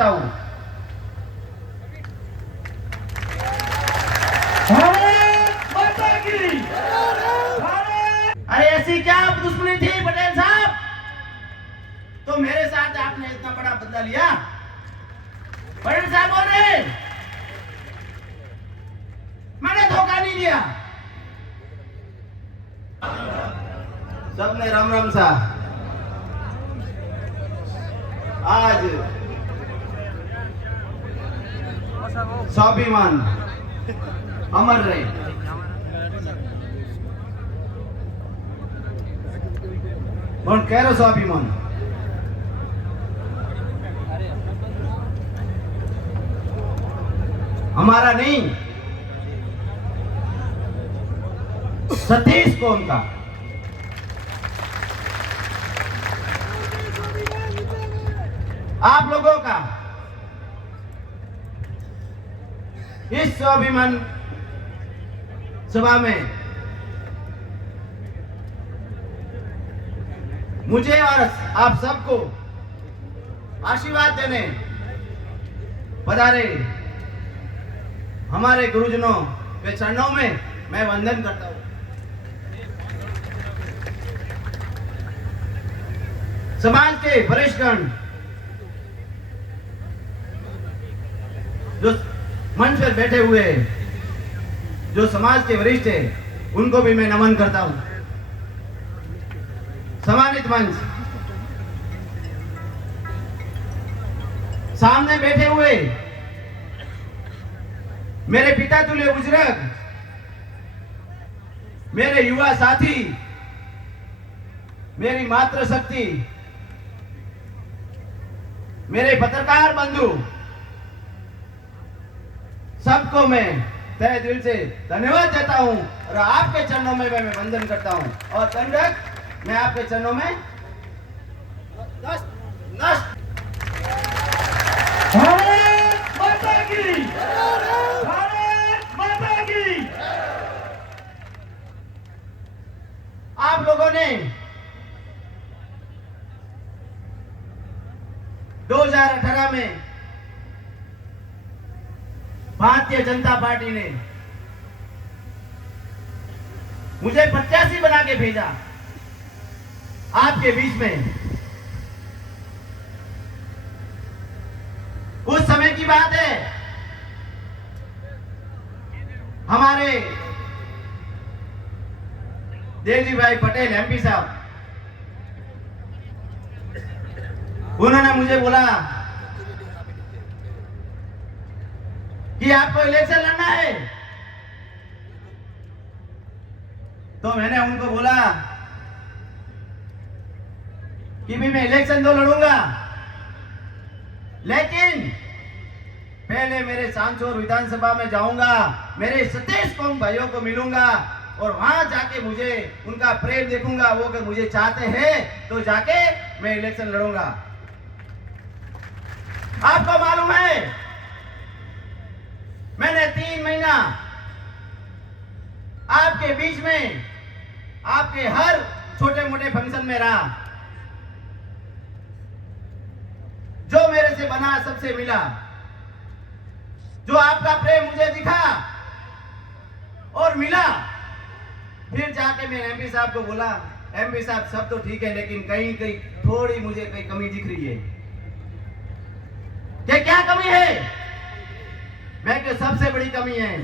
करता हूं। अरे ऐसी क्या दुश्मनी थी पटेल साहब, तो मेरे साथ आपने इतना बड़ा बदला लिया? पटेल साहब बोल रहे मैंने धोखा नहीं दिया। सबने राम राम सा। आज स्वाभिमान अमर रहे। कौन कह रहे स्वाभिमान? हमारा नहीं, सतीश कौन का। आप लोगों का इस स्वाभिमान सभा में मुझे और आप सबको आशीर्वाद देने पधारे हमारे गुरुजनों के चरणों में मैं वंदन करता हूं। समाज के वरिष्ठगण जो मंच पर बैठे हुए, जो समाज के वरिष्ठ हैं, उनको भी मैं नमन करता हूं। सम्मानित मंच, सामने बैठे हुए मेरे पिता तुल्य बुजुर्ग, मेरे युवा साथी, मेरी मातृशक्ति, मेरे पत्रकार बंधु, सबको मैं तहे दिल से धन्यवाद देता हूं और आपके चरणों में मैं वंदन करता हूं। और दंडक मैं आपके चरणों में नष्ट। भारत माता की, भारत माता की। आप लोगों ने 2018 में भारतीय जनता पार्टी ने मुझे प्रत्याशी बना के भेजा आपके बीच में। उस समय की बात है, हमारे देवजी भाई पटेल एमपी साहब, उन्होंने मुझे बोला कि आपको इलेक्शन लड़ना है। तो मैंने उनको बोला कि मैं इलेक्शन तो लड़ूंगा, लेकिन पहले मेरे सांचौर विधानसभा में जाऊंगा, मेरे सतीश कौम भाइयों को मिलूंगा और वहां जाके मुझे उनका प्रेम देखूंगा। वो अगर मुझे चाहते हैं तो जाके मैं इलेक्शन लड़ूंगा। आपको मालूम है, मैंने 3 महीना आपके बीच में, आपके हर छोटे मोटे फंक्शन में रहा। जो मेरे से बना सबसे मिला, जो आपका प्रेम मुझे दिखा और मिला। फिर जाके मैं एमपी साहब को बोला, एमपी साहब सब तो ठीक है, लेकिन कहीं कहीं थोड़ी मुझे कहीं कमी दिख रही है। क्या कमी है? मैं कि सबसे बड़ी कमी है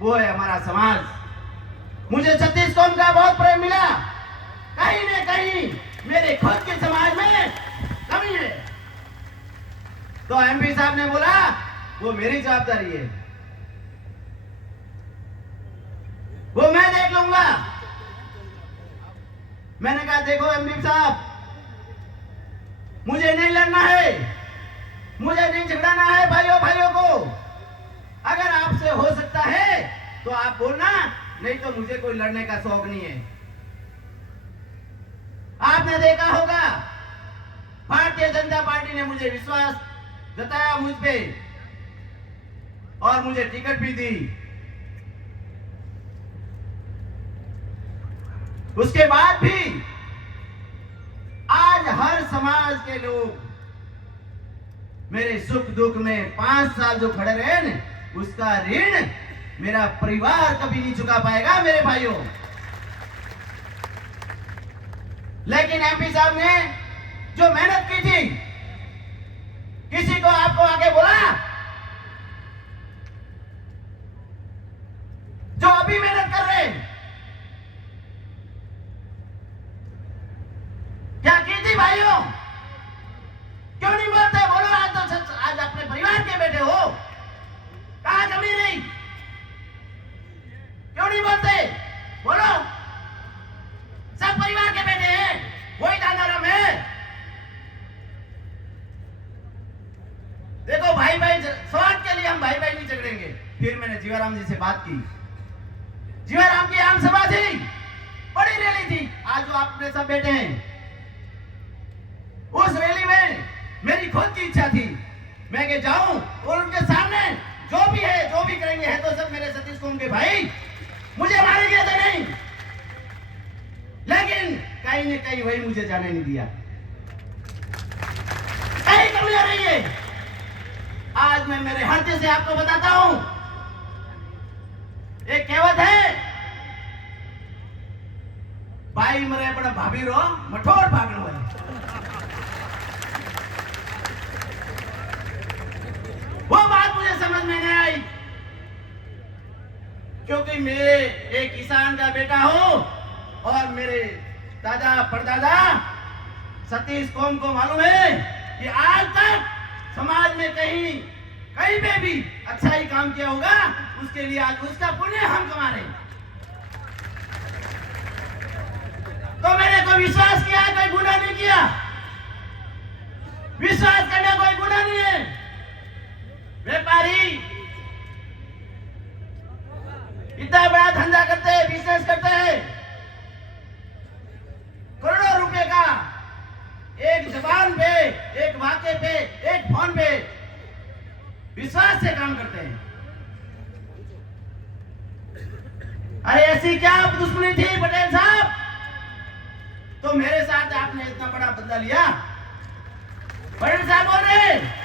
वो है हमारा समाज। मुझे छत्तीस कौम का बहुत प्रेम मिला, कहीं न कहीं मेरे खुद के समाज में कमी है। तो एमपी साहब ने बोला वो मेरी जवाबदारी है, वो मैं देख लूंगा। मैंने कहा देखो एमपी साहब, मुझे नहीं लड़ना है, मुझे नहीं झगड़ाना है भाइयों भाइयों को। अगर आपसे हो सकता है तो आप बोलना, नहीं तो मुझे कोई लड़ने का शौक नहीं है। आपने देखा होगा भारतीय जनता पार्टी ने मुझे विश्वास जताया मुझ पे और मुझे टिकट भी दी। उसके बाद भी आज हर समाज के लोग मेरे सुख दुख में 5 साल जो खड़े रहे न, उसका ऋण मेरा परिवार कभी नहीं चुका पाएगा मेरे भाइयों। लेकिन एमपी साहब ने जो मेहनत की थी, किसी को आपको आगे बोला? जो अभी मेहनत कर रहे हैं, क्या की थी भाइयों? क्यों नहीं बोलते? बोलो, आज अपने परिवार के बेटे हो, कहां कमी नहीं? क्यों नहीं बोलते? बोलो, सब परिवार के बेटे हैं, वही दादाराम है। देखो भाई भाई, स्वार्थ के लिए हम भाई भाई नहीं झगड़ेंगे। फिर मैंने जीवाराम जी से बात की। जीवाराम की आम सभा थी, बड़ी रैली थी। आज जो आप अपने सब बेटे हैं, उस रैली में मेरी खुद की इच्छा थी मैं के जाऊं और उनके सामने जो भी है, जो भी करेंगे, है तो सब मेरे सतीश कुम के भाई, मुझे मारेंगे तो नहीं। लेकिन कहीं न कहीं वही मुझे जाने नहीं दिया। कहीं कमी आ रही है। आज मैं मेरे हृदय से आपको बताता हूं, एक कहावत है, भाई मरे बड़ा भाभी रो मठोर भागनो है। वो बात मुझे समझ में नहीं आई, क्योंकि मैं एक किसान का बेटा हूं और मेरे दादा परदादा सतीश कौम को मालूम है कि आज तक समाज में कहीं पे भी अच्छा ही काम किया होगा, उसके लिए आज उसका पुण्य हम कमा रहे हैं। तो मैंने कोई विश्वास किया, कोई गुनाह नहीं किया। विश्वास करना कोई गुनाह नहीं है। व्यापारी इतना बड़ा धंधा करते हैं, बिजनेस करते हैं, करोड़ों रुपए का एक जबान पे, एक वाक्य पे, एक फोन पे विश्वास से काम करते हैं। अरे ऐसी क्या दुश्मनी थी पटेल साहब, तो मेरे साथ आपने इतना बड़ा बदला लिया? पटेल साहब बोल रहे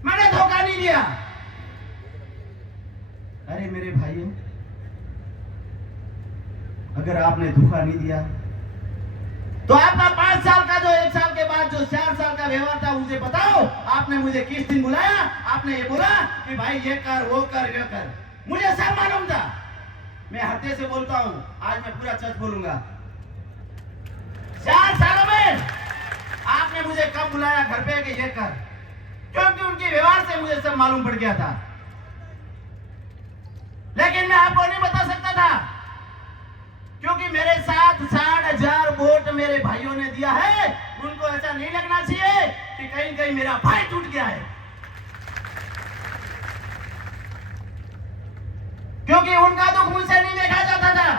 मैंने धोखा नहीं दिया। अरे मेरे भाइयों, अगर आपने धोखा नहीं दिया तो आपका 5 साल का जो 1 साल के बाद जो 4 साल का व्यवहार था, मुझे बताओ। आपने मुझे किस दिन बुलाया? आपने ये बोला कि भाई ये कर, वो कर, ये कर। मुझे सब मालूम था। मैं हृदय से बोलता हूं, आज मैं पूरा सच बोलूंगा। 4 सालों में आपने मुझे कब बुलाया घर पे कि ये कर? क्योंकि उनके व्यवहार से मुझे सब मालूम पड़ गया था। लेकिन मैं आपको नहीं बता सकता था, क्योंकि मेरे साथ 60,000 वोट मेरे भाइयों ने दिया है। उनको ऐसा नहीं लगना चाहिए कि कहीं कहीं मेरा भाई टूट गया है, क्योंकि उनका दुख मुझसे नहीं देखा जाता था।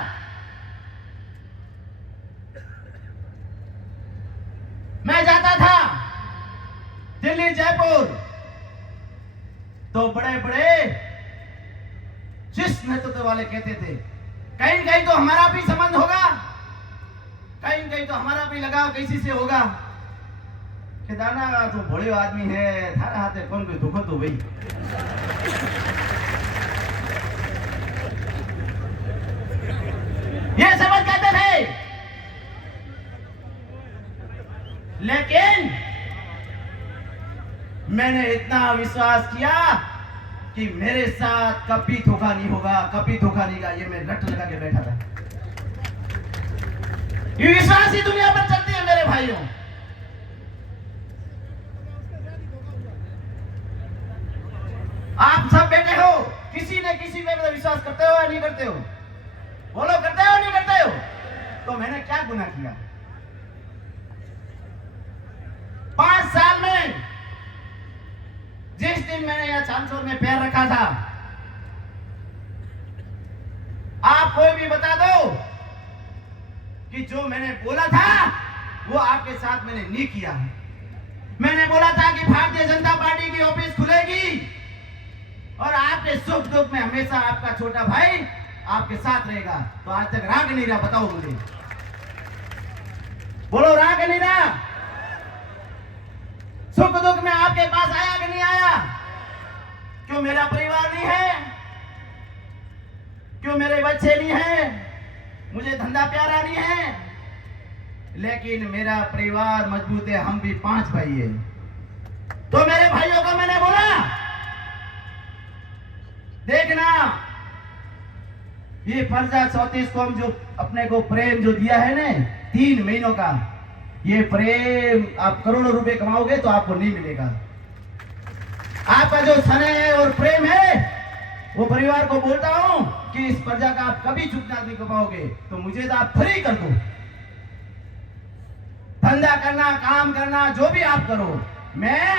मैं जाता था दिल्ली, जयपुर, तो बड़े बड़े जिस नेतृत्व वाले कहते थे कहीं कहीं तो हमारा भी संबंध होगा, कहीं कहीं तो हमारा भी लगाव किसी से होगा। कि दाना तो भोले आदमी है, थारा हाथे कौन कोई दुखो तो भाई। ये समझ कहते थे। लेकिन मैंने इतना विश्वास किया कि मेरे साथ कभी धोखा नहीं होगा, कभी धोखा नहीं होगा। ये मैं रट लगा के बैठा था। ये विश्वास ही दुनिया पर चलती है मेरे भाइयों। आप सब बैठे हो, किसी न किसी पे विश्वास करते हो या नहीं करते हो? बोलो, करते हो नहीं करते हो? तो मैंने क्या गुनाह किया? 5 साल में जिस दिन मैंने यह चांदसौर में पैर रखा था, आप कोई भी बता दो कि जो मैंने बोला था वो आपके साथ मैंने नहीं किया है। मैंने बोला था कि भारतीय जनता पार्टी की ऑफिस खुलेगी और आपके सुख दुख में हमेशा आपका छोटा भाई आपके साथ रहेगा। तो आज तक रहा कि नहीं रहा? बताओ मुझे, बोलो, रहा कि नहीं रहा? सुख दुख में आपके पास आया कि नहीं आया? क्यों मेरा परिवार नहीं है? क्यों मेरे बच्चे नहीं हैं? मुझे धंधा प्यारा नहीं है, लेकिन मेरा परिवार मजबूत है। हम भी 5 भाई हैं। तो मेरे भाइयों को मैंने बोला, देखना ये प्रजा 34 कौम जो अपने को प्रेम जो दिया है ना 3 महीनों का, ये प्रेम आप करोड़ों रुपए कमाओगे तो आपको नहीं मिलेगा। आपका जो स्नेह है और प्रेम है, वो परिवार को बोलता हूं कि इस प्रजा का आप कभी चुपना नहीं कर पाओगे, तो मुझे तो आप फ्री कर दो। धंधा करना, काम करना, जो भी आप करो, मैं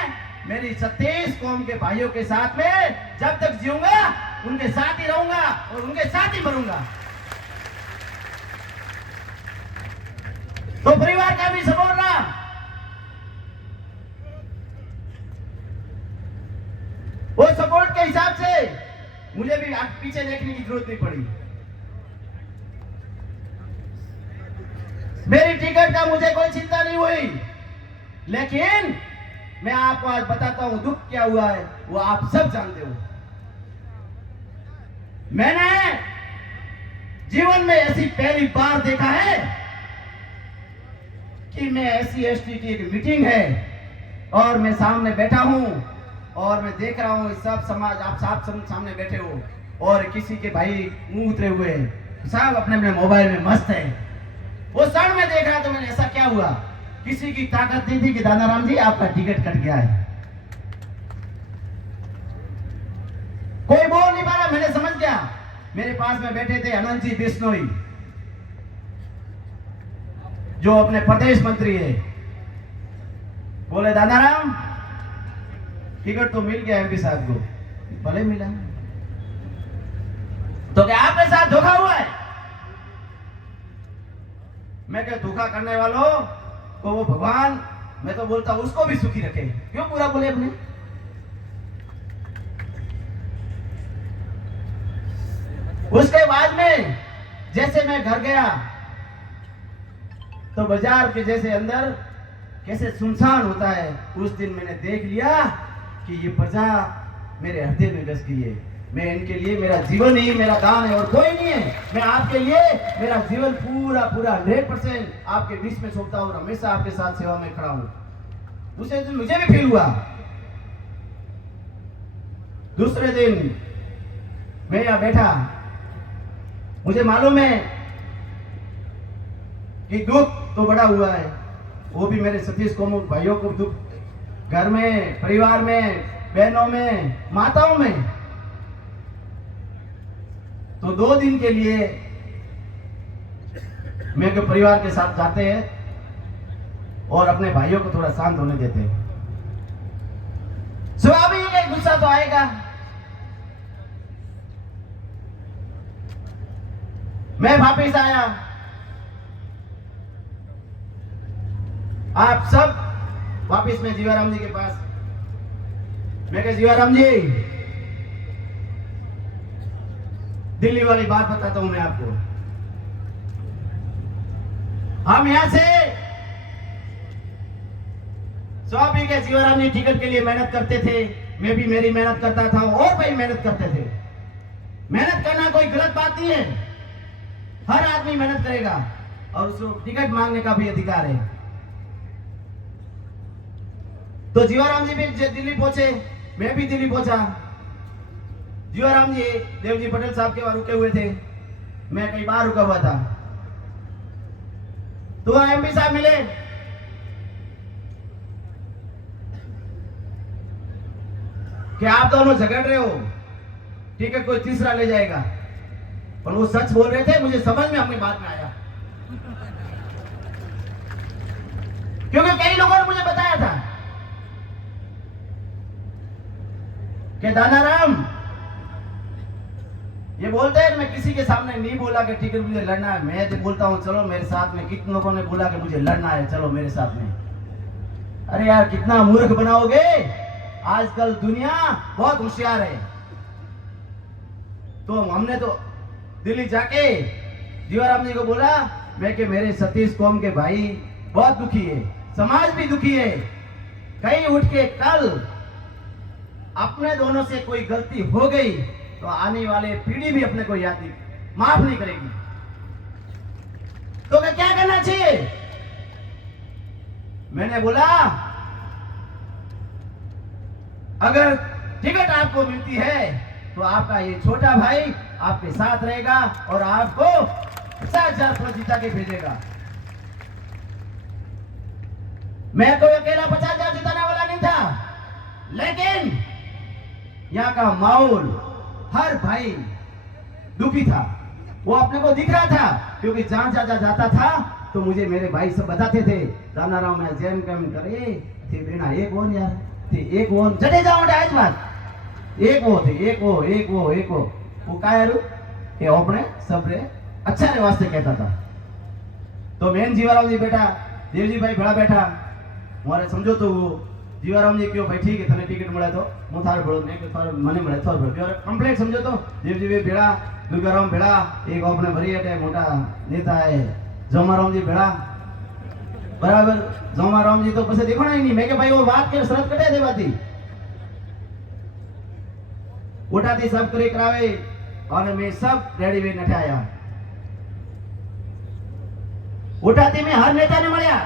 मेरी 36 कौम के भाइयों के साथ में जब तक जीऊंगा उनके साथ ही रहूंगा और उनके साथ ही मरूंगा। तो परिवार का भी सपोर्ट रहा। वो सपोर्ट के हिसाब से मुझे भी पीछे देखने की जरूरत नहीं पड़ी। मेरी टिकट का मुझे कोई चिंता नहीं हुई, लेकिन मैं आपको आज बताता हूं दुख क्या हुआ है, वो आप सब जानते हो। मैंने जीवन में ऐसी पहली बार देखा है कि मैं SC/ST की एक मीटिंग है और मैं सामने बैठा हूं और मैं देख रहा हूं सब समाज, आप सब सामने बैठे हो और किसी के भाई मुंह उतरे हुए हैं, सब अपने अपने मोबाइल में मस्त है। वो क्षण में देख रहा तो मैंने, ऐसा क्या हुआ? किसी की ताकत नहीं थी कि दानाराम जी आपका टिकट कट गया है। कोई बोल नहीं पा रहा। मैंने समझ गया। मेरे पास में बैठे थे अनंत जी बिश्नोई, जो अपने प्रदेश मंत्री है। बोले दानाराम टिकट तो मिल गया MP साहब को। भले मिला, तो क्या आपके साथ धोखा हुआ है? मैं क्या धोखा करने वालों तो वो भगवान, मैं तो बोलता हूं उसको भी सुखी रखे। क्यों पूरा बोले अपने? उसके बाद में जैसे मैं घर गया तो बाजार के जैसे अंदर कैसे सुनसान होता है, उस दिन मैंने देख लिया कि ये प्रजा मेरे हृदय में बस गई है। मैं इनके लिए मेरा जीवन ही मेरा दान है और कोई नहीं है। मैं आपके लिए मेरा जीवन पूरा 100% आपके बीच में सौंपता हूँ, हमेशा आपके साथ सेवा में खड़ा हूं। उसे दिन मुझे भी फील हुआ। दूसरे दिन मैं यहां बैठा, मुझे मालूम है कि दुख तो बड़ा हुआ है, वो भी मेरे 36 कौम भाइयों को दुख, घर में, परिवार में, बहनों में, माताओं में। तो 2 दिन के लिए मेरे परिवार के साथ जाते हैं और अपने भाइयों को थोड़ा शांत होने देते हैं। स्वाभाविक है, गुस्सा तो आएगा। मैं वापिस आया, आप सब वापिस में जीवाराम जी के पास। मैं कहा जीवाराम जी, दिल्ली वाली बात बताता हूं मैं आपको। हम यहां से स्वाभाविक है, जीवाराम जी टिकट के लिए मेहनत करते थे, मैं भी मेरी मेहनत करता था और भाई मेहनत करते थे। मेहनत करना कोई गलत बात नहीं है, हर आदमी मेहनत करेगा और उसको टिकट मांगने का भी अधिकार है। तो जीवाराम जी भी दिल्ली पहुंचे, मैं भी दिल्ली पहुंचा। जीवाराम जी देवजी पटेल साहब के वहां रुके हुए थे, मैं कई बार रुका हुआ था। तो वहां MP साहब मिले। कि आप दोनों झगड़ रहे हो, टिकट कोई तीसरा ले जाएगा। और वो सच बोल रहे थे, मुझे समझ में अपनी बात में आया, क्योंकि कई लोगों ने मुझे बताया था कि दानाराम ये बोलते हैं, मैं किसी के सामने नहीं बोला कि टिकट मुझे लड़ना है। मैं तो बोलता हूँ चलो मेरे साथ में। कितने लोगों ने बोला कि मुझे लड़ना है, चलो मेरे साथ में। अरे यार कितना मूर्ख बनाओगे, आजकल दुनिया बहुत होशियार है। तो हमने तो दिल्ली जाके जीवाराम जी को बोला, मैं कि मेरे 36 कौम के भाई बहुत दुखी है, समाज भी दुखी है, कहीं उठ के कल अपने दोनों से कोई गलती हो गई तो आने वाले पीढ़ी भी अपने को याद नहीं, माफ नहीं करेगी। तो क्या करना चाहिए? मैंने बोला अगर टिकट आपको मिलती है तो आपका ये छोटा भाई आपके साथ रहेगा और आपको 50,000 जीता के भेजेगा। मैं कोई अकेला 50,000 जिताने वाला नहीं था, लेकिन यहाँ का माहौल, हर भाई दुखी था। वो अपने को दिख रहा था, क्योंकि जहां जाता था तो मुझे मेरे भाई सब बताते थे, दानाराव में जेम केम करे थे बेना एक वो यार थे एक वो जडेजा માટે આજ વાત एक वो थे एक वो कायरू ये अपने सबरे अच्छा रे वास्ते कहता था। तो मेन जीवाराम जी बेटा देवजी भाई भड़ा बैठा मारे समझो तो वो जीवाराम जी क्यों भाई ठीक है तने टिकट મળે तो હું થાર ભળો ને કે થાર મને મળે થાર ભળો और कंप्लीट समझो तो देवजी भाई भेड़ा दुर्गाराम भेड़ा एक अपने भरी है मोटा नेता है जोमाराम जी भेड़ा बराबर। जोमाराम जी तो પછી देखो ना ही नहीं मैं के भाई वो बात के शरत कटे देवाती उठाती सब करे करावे और मैं सब रेडी वे नठे आया उठाती में हर नेता ने મળ્યા